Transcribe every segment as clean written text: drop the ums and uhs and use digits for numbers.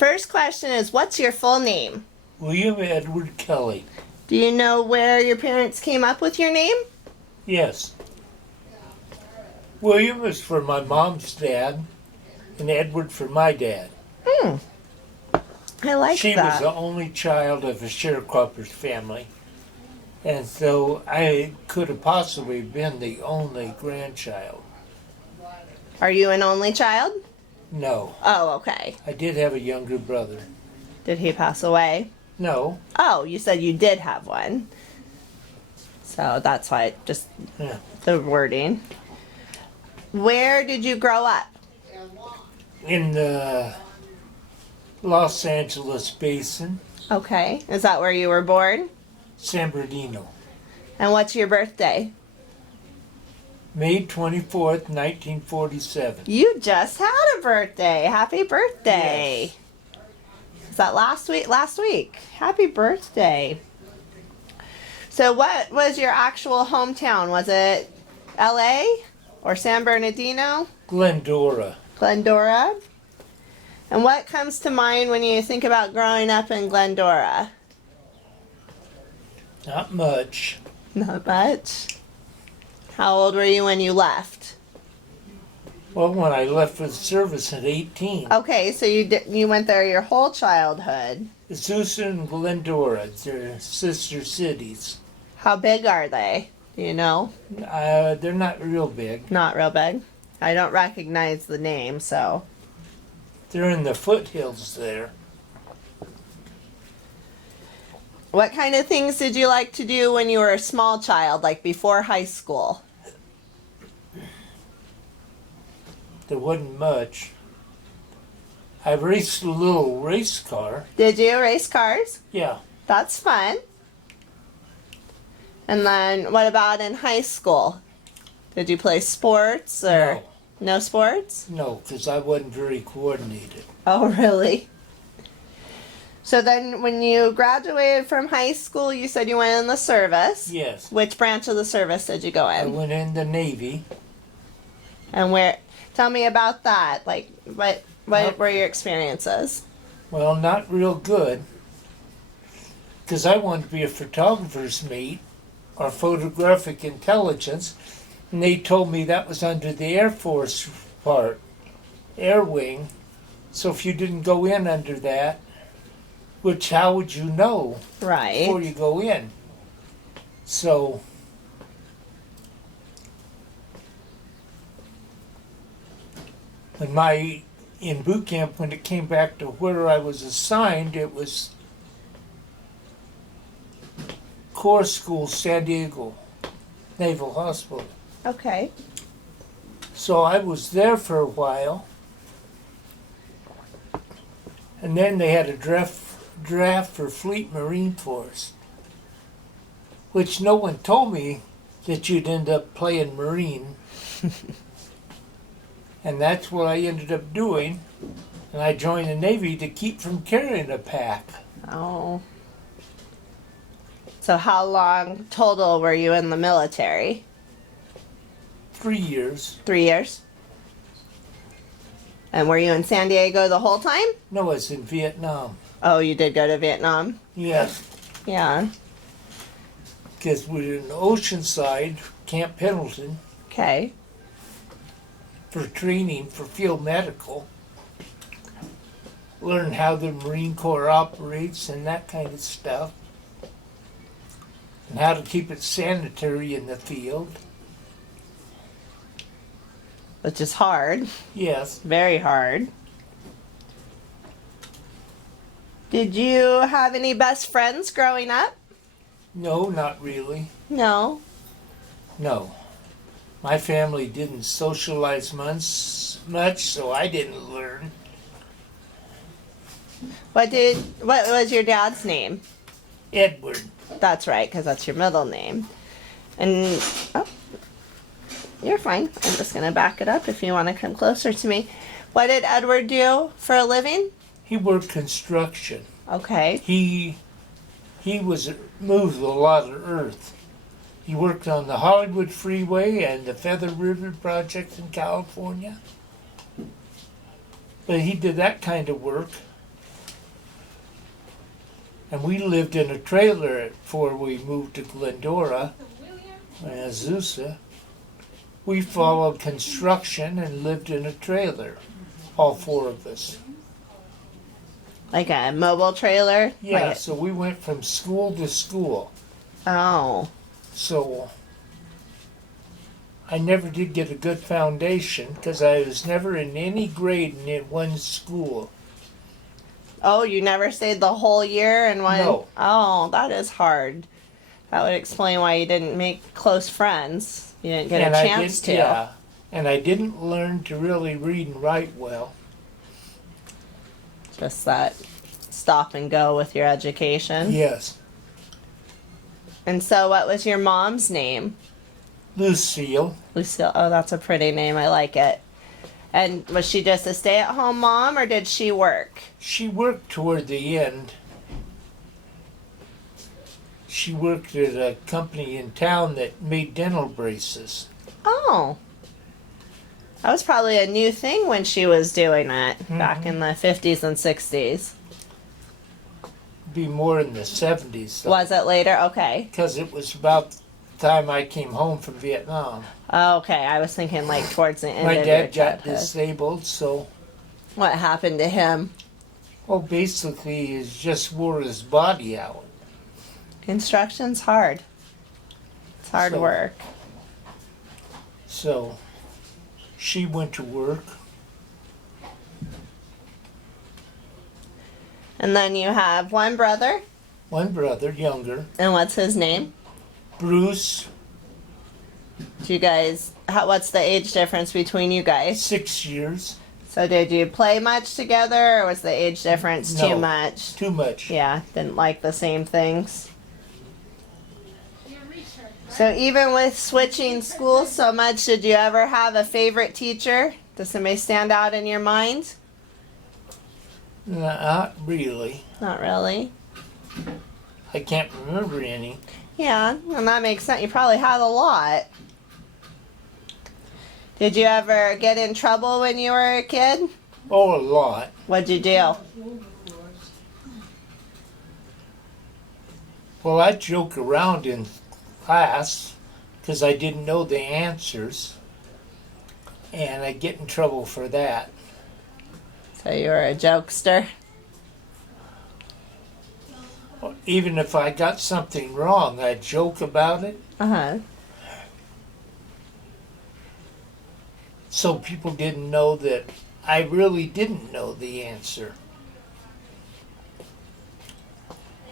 First question is, what's your full name? William Edward Kelly. Do you know where your parents came up with your name? Yes. William is for my mom's dad, and Edward for my dad. I like She that. was the only child of a sharecropper's family, and so I could have possibly been the only grandchild. Are you an only child? No, Oh, okay. I did have a younger brother. Did he pass away? No, Oh, you said you did have one. So that's why, just Yeah. the wording. Where did you grow up? in the Los Angeles basin, Okay. Is that where you were born? San Bernardino. And what's your birthday? May 24th, 1947. You just had a birthday. Happy birthday. Is that last week? Last week. Happy birthday. So what was your actual hometown? Was it LA or San Bernardino? Glendora. Glendora? And what comes to mind when you think about growing up in Glendora? Not much. Not much. How old were you when you left? Well, when I left for the service at 18, Okay, so you went there your whole childhood. Azusa and Glendora, they're sister cities. How big are they? Do you know? They're not real big. Not real big. I don't recognize the name, so. They're in the foothills there. What kind of things did you like to do when you were a small child, like before high school? There wasn't much. I raced a little race car. Did you race cars? Yeah, That's fun. And then what about in high school? Did you play sports or no sports? no, because I wasn't very coordinated. Oh, really? So then when you graduated from high school, you said you went in the service. Yes, Which branch of the service did you go I in? went in the Navy. And where? Tell me about that. Like, what were your experiences? Well, not real good, because I wanted to be a photographer's mate or photographic intelligence, and they told me that was under the Air Force part, Air Wing. So if you didn't go in under that, which how would you know Right. before you go in? So in boot camp, when it came back to where I was assigned, it was Corps School, San Diego Naval Hospital. Okay. So I was there for a while, and then they had a draft for Fleet Marine Force, which no one told me that you'd end up playing Marine. And that's what I ended up doing. And I joined the Navy to keep from carrying a pack. Oh. So how long total were you in the military? 3 years. 3 years. And were you in San Diego the whole time? No, I was in Vietnam. Oh, you did go to Vietnam? Yes, Yeah. because we were in Oceanside, Camp Pendleton, Okay. for training for field medical. Learn how the Marine Corps operates and that kind of stuff. And how to keep it sanitary in the field. Which is hard. Yes, Very hard. Did you have any best friends growing up? no, not really. No. No. My family didn't socialize much, so I didn't learn. What was your dad's name? Edward. That's right, because that's your middle name. And, oh, you're fine. I'm just going to back it up if you want to come closer to me. What did Edward do for a living? He worked construction. Okay. He moved a lot of earth. He worked on the Hollywood Freeway and the Feather River project in California. But he did that kind of work. And we lived in a trailer before we moved to Glendora, Azusa. We followed construction and lived in a trailer, all four of us. Like a mobile trailer? Yeah, Like so we went from school to school. oh. So I never did get a good foundation because I was never in any grade in one school. Oh, you never stayed the whole year in one? No. Oh, that is hard. That would explain why you didn't make close friends. You didn't get And a I chance to. Yeah, and I didn't learn to really read and write well. Just that stop and go with your education. Yes, And so, what was your mom's name? Lucille. Lucille. Oh, that's a pretty name. I like it. And was she just a stay-at-home mom, or did she work? She worked toward the end. She worked at a company in town that made dental braces. Oh. That was probably a new thing when she was doing it back in the 50s and 60s. Be more in the 70s. Was it later? Okay. Because it was about the time I came home from Vietnam. Okay, I was thinking like towards the end My of your dad got childhood. disabled, so What happened to him? basically he just wore his body out. Construction's hard. It's hard So- work. So she went to work. And then you have one brother, One brother, younger, and what's his name? Bruce, Do you guys? What's the age difference between you guys? 6 years. So did you play much together, or was the age difference too No. much? Too much. Yeah, didn't like the same things. So even with switching schools so much, did you ever have a favorite teacher? Does somebody stand out in your mind? Not really. Not really. I can't remember any. Yeah, and that makes sense. You probably had a lot. Did you ever get in trouble when you were a kid? Oh, a lot. What'd you do? Well, I joke around in class because I didn't know the answers, and I get in trouble for that. So you were a jokester? Even if I got something wrong, I'd joke about it Uh-huh. so people didn't know that I really didn't know the answer.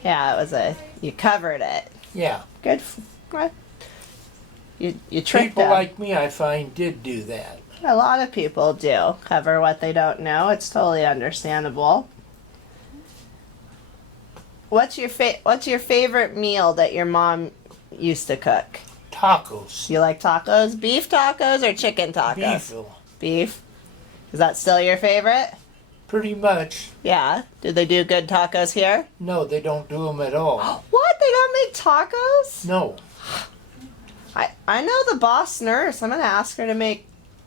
Yeah, it was you covered it. Yeah. Good. Well, you tricked People them. like me, I find, did do that. A lot of people do cover what they don't know. It's totally understandable. What's your favorite meal that your mom used to cook? Tacos. You like tacos? Beef tacos or chicken tacos? Beef. Beef. Is that still your favorite? Pretty much. Yeah. Do they do good tacos here? No, they don't do them at all. What? They don't make tacos? No. I know the boss nurse. I'm gonna ask her to make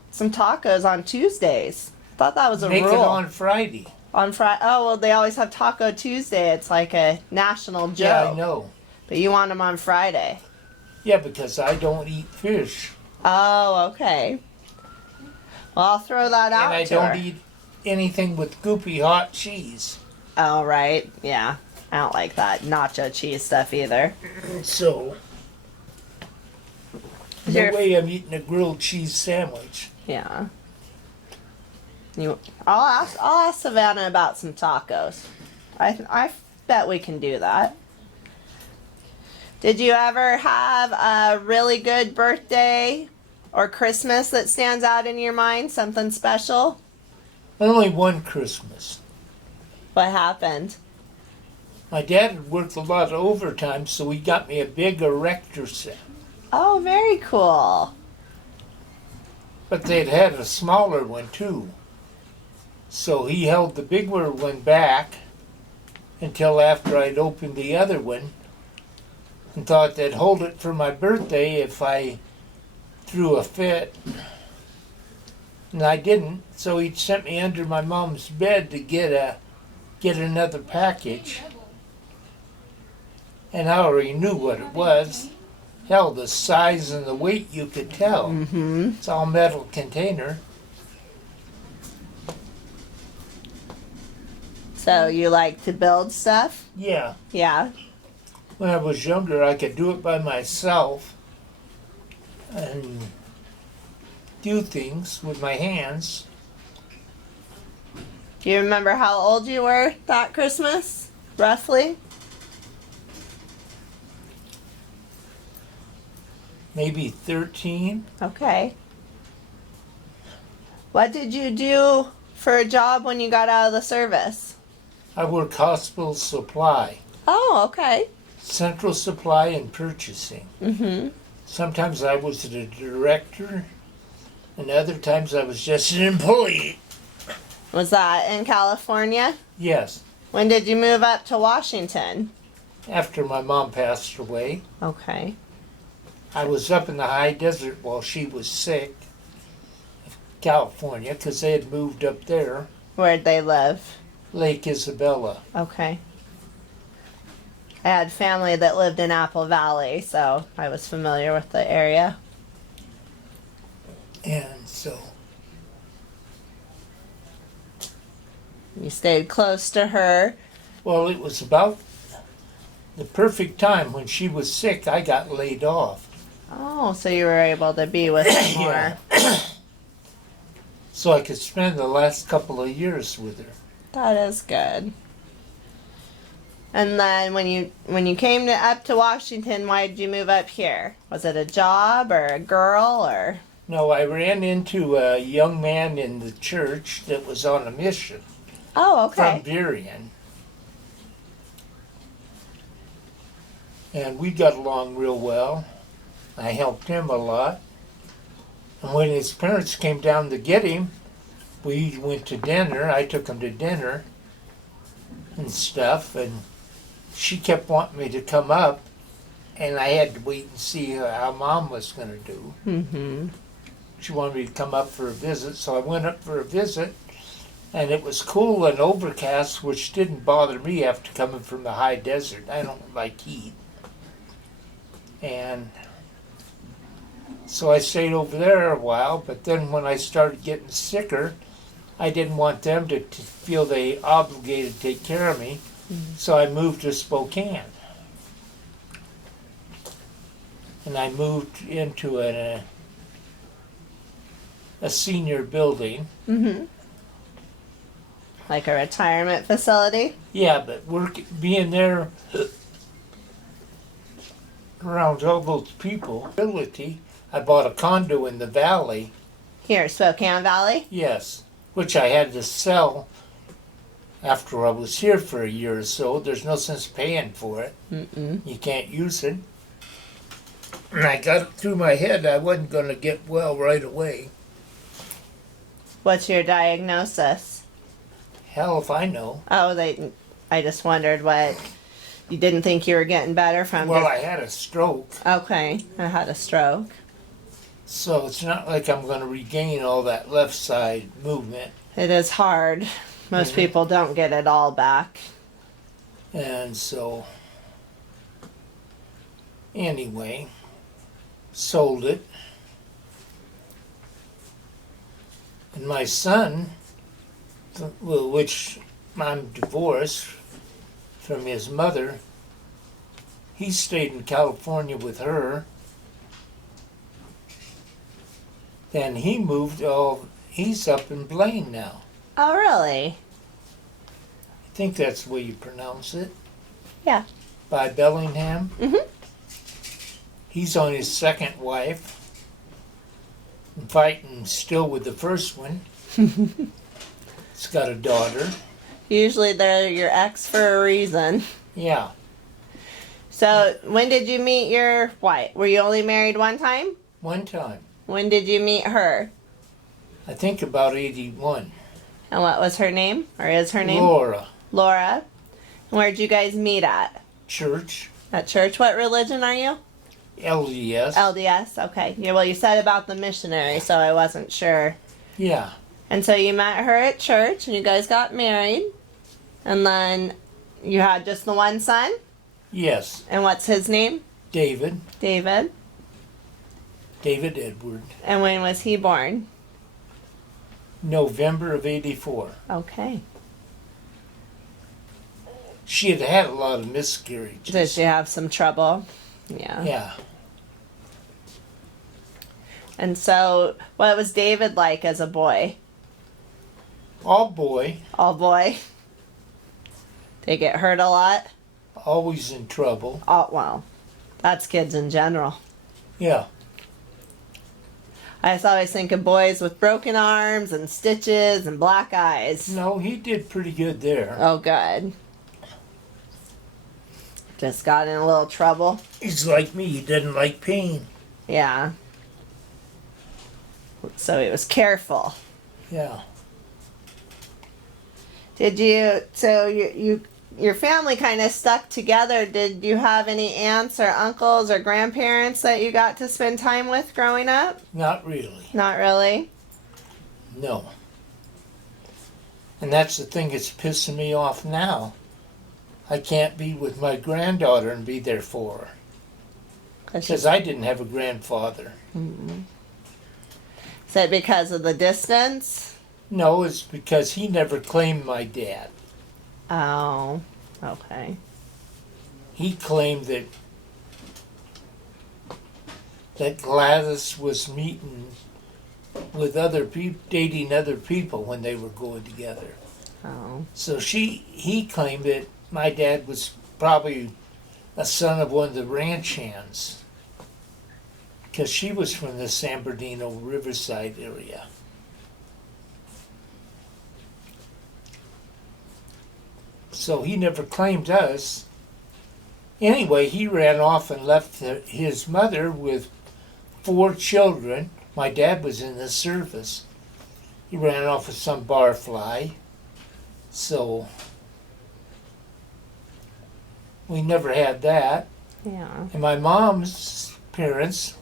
some tacos on Tuesdays. Thought that was a Make rule. it on Friday. On Friday. Oh well, they always have Taco Tuesday. It's like a national joke. Yeah, I know. But you want them on Friday. Yeah, because I don't eat fish. Oh, okay. Well, I'll throw that out And I to don't her. eat anything with goopy hot cheese. Oh, right. Yeah. I don't like that nacho cheese stuff either. So, no Your- way I'm eating a grilled cheese sandwich. Yeah. I'll ask Savannah about some tacos. I bet we can do that. Did you ever have a really good birthday or Christmas that stands out in your mind? Something special? Only one Christmas. What happened? My dad had worked a lot of overtime, so he got me a big erector set. Oh, very cool. But they'd had a smaller one too. So he held the bigger one back until after I'd opened the other one and thought they'd hold it for my birthday if I threw a fit. And I didn't, so he sent me under my mom's bed to get another package. And I already knew what it was. Hell, the size and the weight you could tell. Mm-hmm. It's all metal container. So you like to build stuff? Yeah. Yeah. When I was younger, I could do it by myself and do things with my hands. Do you remember how old you were that Christmas, roughly? Maybe 13. Okay. What did you do for a job when you got out of the service? I worked hospital supply, Oh, okay. central supply and purchasing. Mm-hmm. Sometimes I was the director, and other times I was just an employee. Was that in California? Yes, When did you move up to Washington? after my mom passed away. Okay. I was up in the high desert while she was sick, California, because they had moved up there, Where'd they live? Lake Isabella. Okay. I had family that lived in Apple Valley, so I was familiar with the area. And so, You stayed close to her. well, it was about the perfect time when she was sick. I got laid off. Oh, so you were able to be with her more. Yeah. So I could spend the last couple of years with her. That is good. And then when you came up to Washington, why did you move up here? Was it a job or a girl or? No, I ran into a young man in the church that was on a mission Oh, from okay. Burien. And we got along real well. I helped him a lot. And when his parents came down to get him, we went to dinner. I took him to dinner and stuff. And she kept wanting me to come up. And I had to wait and see how Mom was going to do. Mm-hmm. She wanted me to come up for a visit. So I went up for a visit. And it was cool and overcast, which didn't bother me after coming from the high desert. I don't like heat. And so I stayed over there a while, but then when I started getting sicker, I didn't want them to feel they obligated to take care of me, so I moved to Spokane. And I moved into a senior building. Mm-hmm. Like a retirement facility? Yeah, but being there around all those people, I bought a condo in the valley. Here, Spokane Valley? Yes, which I had to sell after I was here for a year or so. There's no sense paying for it. Mm-mm. You can't use it. And I got it through my head I wasn't going to get well right away. What's your diagnosis? Hell if I know. Oh, I just wondered what you didn't think you were getting better from. Well, I had a stroke, Okay, I had a stroke. so it's not like I'm going to regain all that left side movement. It is hard. Most Mhm. people don't get it all back. And so, anyway, sold it. And my son, which I'm divorced from his mother, he stayed in California with her. Then he moved, he's up in Blaine now. Oh, really? I think that's the way you pronounce it. Yeah. By Bellingham. Mhm. He's on his second wife. I'm fighting still with the first one. It's got a daughter. Usually they're your ex for a reason. Yeah, So, when did you meet your wife? Were you only married one time? one time. When did you meet her? I think about 81. And what was her name? Or is her name? Laura. Laura. And where'd you guys meet at? Church. At church. What religion are you? LDS. LDS. Okay. Yeah, well, you said about the missionary, so I wasn't sure. Yeah. And so you met her at church and you guys got married. And then you had just the one son? Yes, And what's his name? David David. Edward. And when was he born? November of 84. Okay. She had had a lot of miscarriages. Did she have some trouble? Yeah. Yeah. And so, what was David like as a boy? All boy, All boy? They get hurt a lot? always in trouble. Oh, well, that's kids in general. Yeah. I just always think of boys with broken arms and stitches and black eyes. No, he did pretty good there. Oh, good. Just got in a little trouble. He's like me, he doesn't like pain. Yeah. So he was careful. Yeah. Did you? So your family kind of stuck together. Did you have any aunts or uncles or grandparents that you got to spend time with growing up? Not really. Not really. No. And that's the thing that's pissing me off now. I can't be with my granddaughter and be there for her. Because I didn't have a grandfather. Is it because of the distance? No, it's because he never claimed my dad. Oh, okay. He claimed that Gladys was meeting with other people, dating other people when they were going together. Oh, So he claimed that my dad was probably a son of one of the ranch hands, because she was from the San Bernardino Riverside area. So he never claimed us. Anyway, he ran off and left his mother with 4 children. My dad was in the service. He ran off with some barfly. So we never had that. yeah. And my mom's parents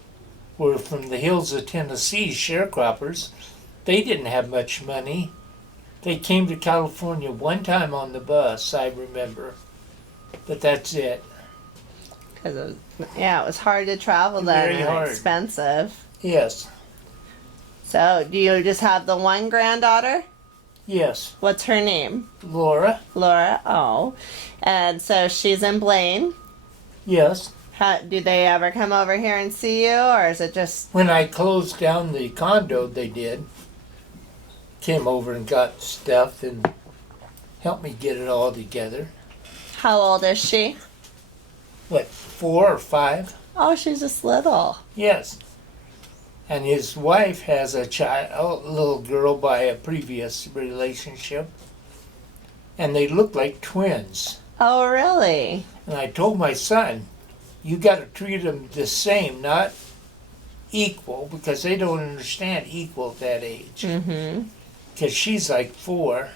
were from the hills of Tennessee, sharecroppers. They didn't have much money. They came to California one time on the bus, I remember. But that's it. Because it was hard to travel then Very and hard. expensive. Yes. So, do you just have the one granddaughter? Yes. What's her name? Laura? Laura. Oh. And so she's in Blaine. Yes. Do they ever come over here and see you, or is it just... When I closed down the condo, they did. Came over and got stuff and helped me get it all together. How old is she? What, 4 or 5? Oh, she's just little. Yes. And his wife has a child, a little girl by a previous relationship. And they look like twins. Oh, really? And I told my son, you got to treat them the same, not equal, because they don't understand equal at that age. Mm-hmm. Because she's like 4.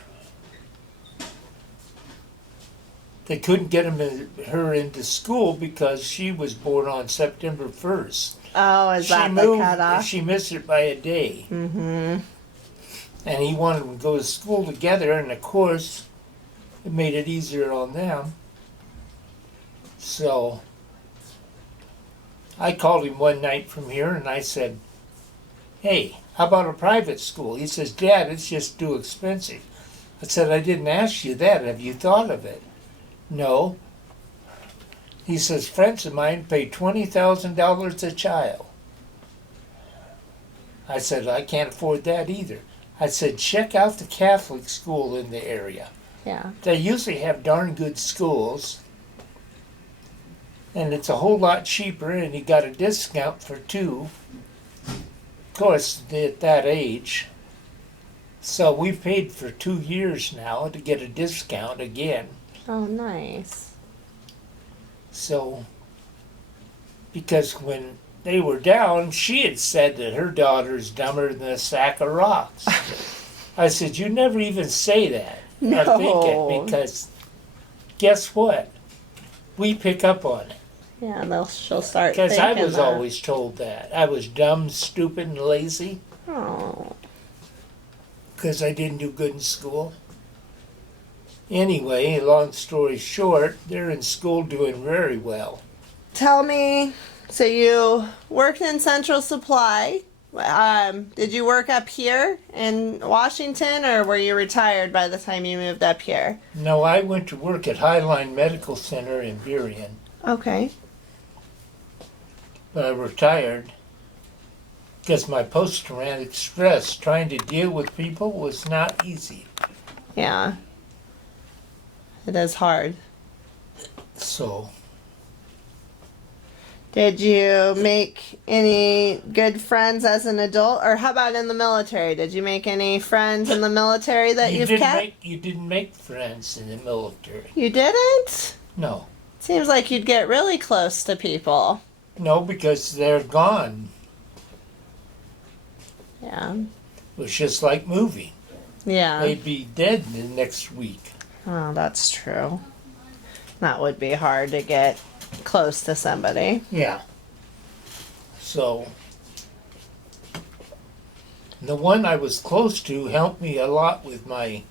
They couldn't get her into school because she was born on September 1st. Oh, is She that the moved, cutoff? she missed it by a day. Mm-hmm. And he wanted them to go to school together, and of course, it made it easier on them. So, I called him one night from here, and I said, hey, how about a private school? He says, Dad, it's just too expensive. I said, I didn't ask you that. Have you thought of it? No. He says, friends of mine pay $20,000 a child. I said, I can't afford that either. I said, check out the Catholic school in the area. Yeah. They usually have darn good schools. And it's a whole lot cheaper, and he got a discount for 2. Of course, at that age. So we've paid for 2 years now to get a discount again. Oh, nice. So, because when they were down, she had said that her daughter's dumber than a sack of rocks. I said, you never even say that. Or think it, because guess what? We pick up on it. Yeah, and she'll start Because I thinking was that. always told that. I was dumb, stupid, and lazy Oh. because I didn't do good in school. Anyway, long story short, they're in school doing very well. Tell me, so you worked in Central Supply. Did you work up here in Washington, or were you retired by the time you moved up here? No, I went to work at Highline Medical Center in Burien, Okay. but I retired because my post-traumatic stress, trying to deal with people, was not easy. Yeah. It is hard. So, Did you make any good friends as an adult, or how about in the military? Did you make any friends in the military that you've kept? you didn't make friends in the military. You didn't? No. Seems like you'd get really close to people. No, because they're gone. Yeah. It was just like movie. Yeah. They'd be dead the next week. Oh, that's true. That would be hard to get close to somebody. Yeah. So, the one I was close to helped me a lot with my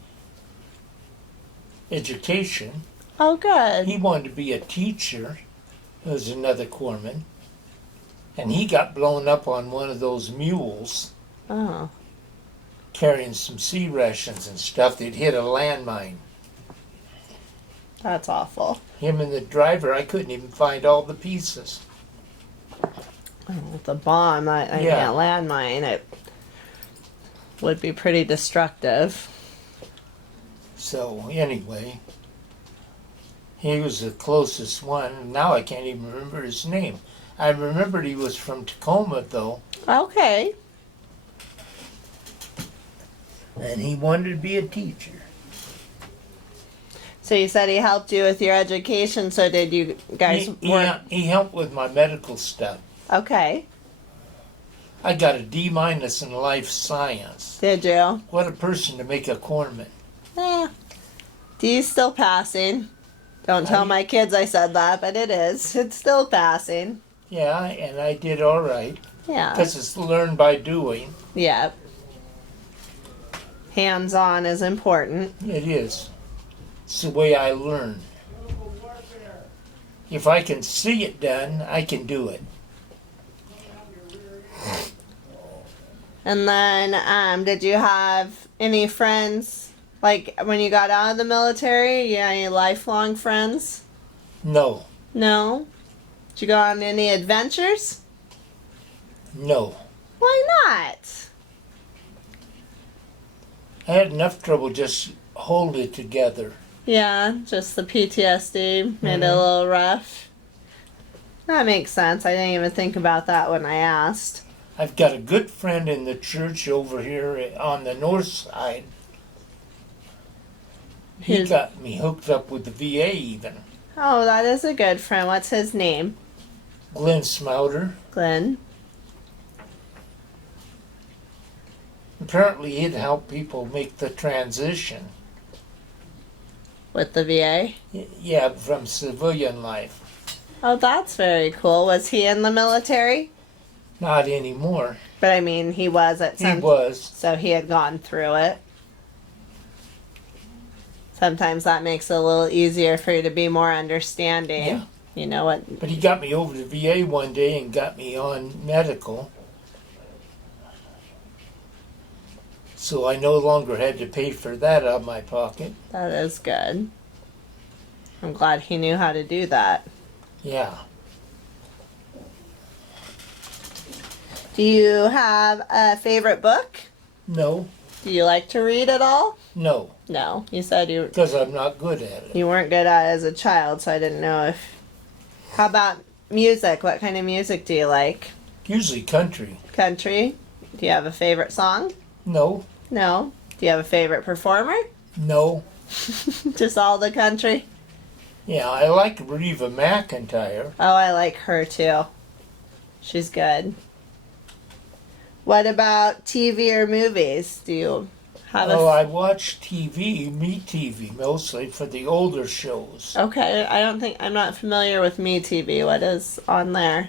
education. Oh, good. He wanted to be a teacher. There was another corpsman. And he got blown up on one of those mules Oh. carrying some sea rations and stuff. They'd hit a landmine. That's awful. Him and the driver, I couldn't even find all the pieces. With a bomb, Yeah. yeah, landmine, it would be pretty destructive. So, anyway, he was the closest one. Now I can't even remember his name. I remembered he was from Tacoma, though, Okay. and he wanted to be a teacher. So you said he helped you with your education, so did you guys work? He helped with my medical stuff. Okay. I got a D- in life science. Did you? What a person to make a corpsman. D's still passing. Don't tell my kids I said that, but it is. It's still passing. Yeah, and I did all right. Yeah. Because it's learned by doing. Yep. Hands-on is important. It is. It's the way I learn. If I can see it done, I can do it. And then, did you have any friends, like, when you got out of the military? You had any lifelong friends? No, No? Did you go on any adventures? no. Why not? I had enough trouble just hold it together. Yeah, just the PTSD made it a Mhm. little rough. That makes sense. I didn't even think about that when I asked. I've got a good friend in the church over here on the north side. He Who's- got me hooked up with the VA even. Oh, that is a good friend. What's his name? Glenn Smouter. Glenn. Apparently he'd help people make the transition. With the VA? Yeah, from civilian life. Oh, that's very cool. Was he in the military? Not anymore. But I mean, he was at He some. was. So he had gone through it. Sometimes that makes it a little easier for you to be more understanding. Yeah. You know what? But he got me over to VA one day and got me on medical. So I no longer had to pay for that out of my pocket. That is good. I'm glad he knew how to do that. Yeah. Do you have a favorite book? No. Do you like to read at all? No. No. You said Because I'm not good at it. you weren't good at it as a child, so I didn't know if. How about music? What kind of music do you like? Usually country. Country? Do you have a favorite song? No. No. Do you have a favorite performer? No. Just all the country? Yeah, I like Reva McEntire. Oh, I like her too. She's good. What about TV or movies? Do you have a... Oh, I watch TV, MeTV, mostly for the older shows. Okay, I'm not familiar with MeTV. What is on there?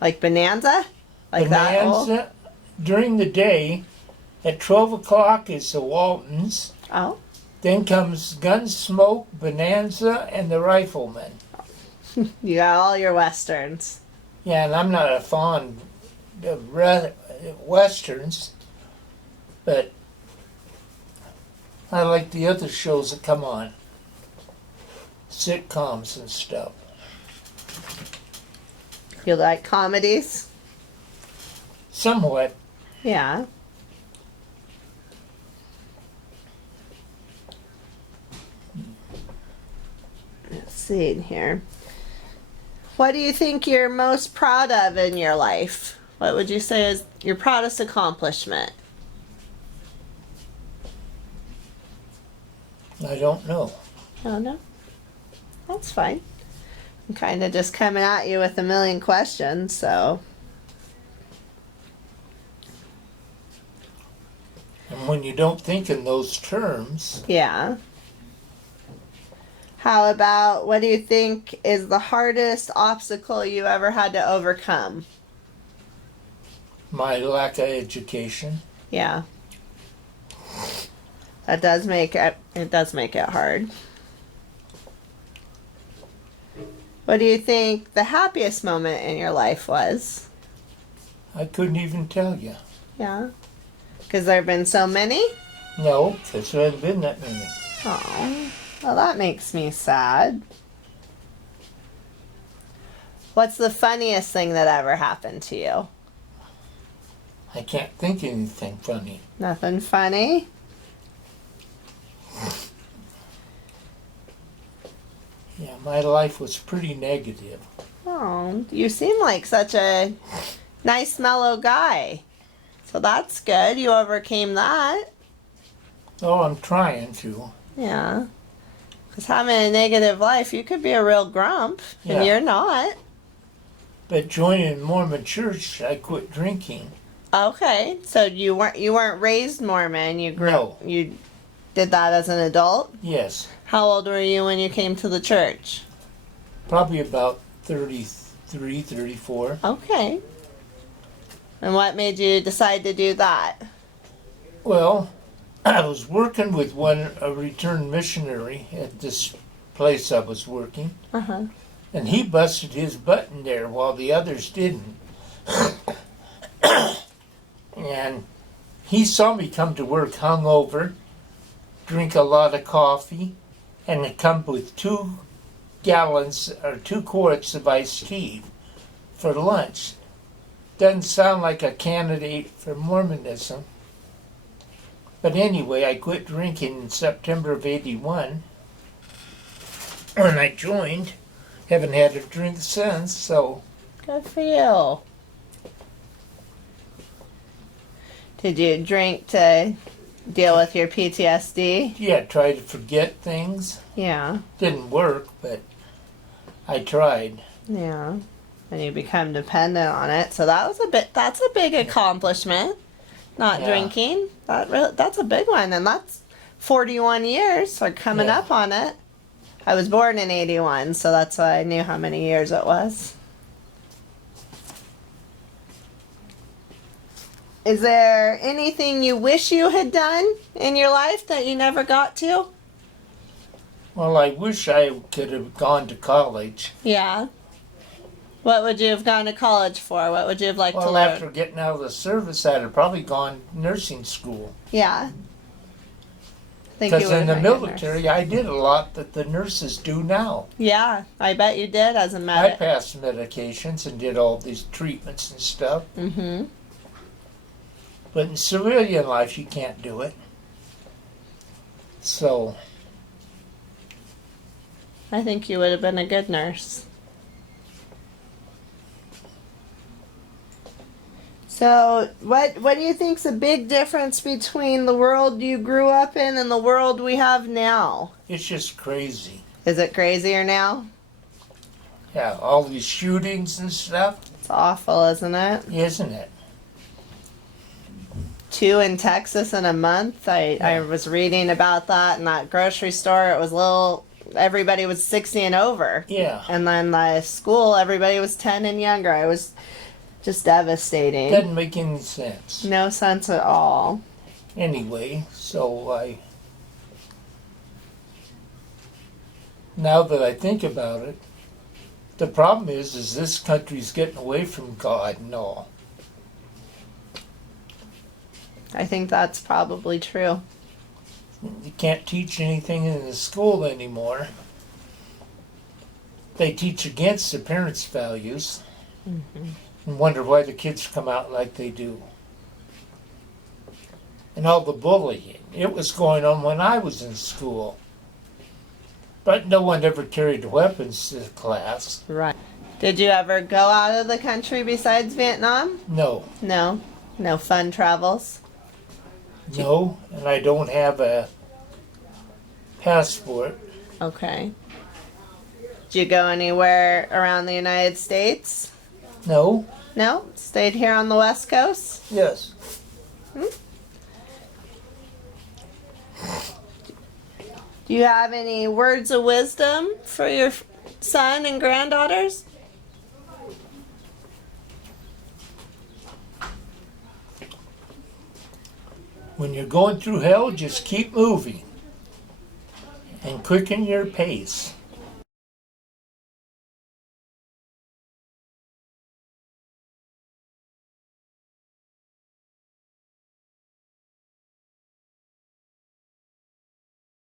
Like Bonanza? Like that old? Bonanza, during the day, at 12 o'clock is the Waltons. Oh, Then comes Gunsmoke, Bonanza, and The Rifleman. You got all your westerns. Yeah, and I'm not a fond of westerns, but I like the other shows that come on, sitcoms and stuff. You like comedies? Somewhat. Yeah. Let's see in here. What do you think you're most proud of in your life? What would you say is your proudest accomplishment? I don't know. Oh, no? That's fine. I'm kind of just coming at you with a million questions, so. And when you don't think in those terms, Yeah. How about what do you think is the hardest obstacle you ever had to overcome? my lack of education. Yeah. That does make it hard. What do you think the happiest moment in your life was? I couldn't even tell you. Yeah. Because there have been so many? No, because there hasn't been that many. Oh, well, that makes me sad. What's the funniest thing that ever happened to you? I can't think of anything funny. Nothing funny? Yeah, my life was pretty negative. Oh, you seem like such a nice, mellow guy. So that's good. You overcame that. Oh, I'm trying to. Yeah. Because having a negative life, you could be a real grump, Yeah. and you're not. But joining Mormon church, I quit drinking. Okay, so you weren't raised Mormon. No. You did that as an adult. Yes, How old were you when you came to the church? probably about 33, 34. Okay. And what made you decide to do that? Well, I was working with a returned missionary at this place I was working, Uh-huh. and he busted his button there while the others didn't. And he saw me come to work hungover, drink a lot of coffee, and come with 2 gallons or 2 quarts of iced tea for lunch. Doesn't sound like a candidate for Mormonism. But anyway, I quit drinking in September of '81. When I joined, haven't had a drink since, so Good for you. Did you drink to deal with your PTSD? yeah, try to forget things. Yeah. Didn't work, but I tried. Yeah. And you become dependent on it. So that's a big accomplishment. Not Yeah. drinking. That's a big one, and that's 41 years or coming Yeah. up on it. I was born in 81, so that's why I knew how many years it was. Is there anything you wish you had done in your life that you never got to? Well, I wish I could have gone to college. Yeah. What would you have gone to college for? What would you have liked to Well, learn? after getting out of the service, I'd have probably gone nursing school. Yeah. Think Because you would in the have been a nurse. military, I did a lot that the nurses do now. Yeah, I bet you did as a I medic. passed medications and did all these treatments and stuff. Mm-hmm. But in civilian life, you can't do it. So, I think you would have been a good nurse. So, what do you think's a big difference between the world you grew up in and the world we have now? it's just crazy. Is it crazier now? Yeah, all these shootings and stuff, It's awful, isn't it? isn't it? 2 in Texas in a month. I was reading about that in that grocery store. It was everybody was 60 and over. Yeah. And then the school, everybody was 10 and younger. It was just devastating. Doesn't make any sense. No sense at all. Anyway, so I now that I think about it. The problem is this country's getting away from God and all. I think that's probably true. You can't teach anything in the school anymore. They teach against the parents' values and wonder why the kids come out like they do. And all the bullying. It was going on when I was in school. But no one ever carried weapons to class. Right. Did you ever go out of the country besides Vietnam? No. No. No fun travels? No, and I don't have a passport. Okay. Did you go anywhere around the United States? No. No? Stayed here on the West Coast? Yes. Do you have any words of wisdom for your son and granddaughters? When you're going through hell, just keep moving and quicken your pace.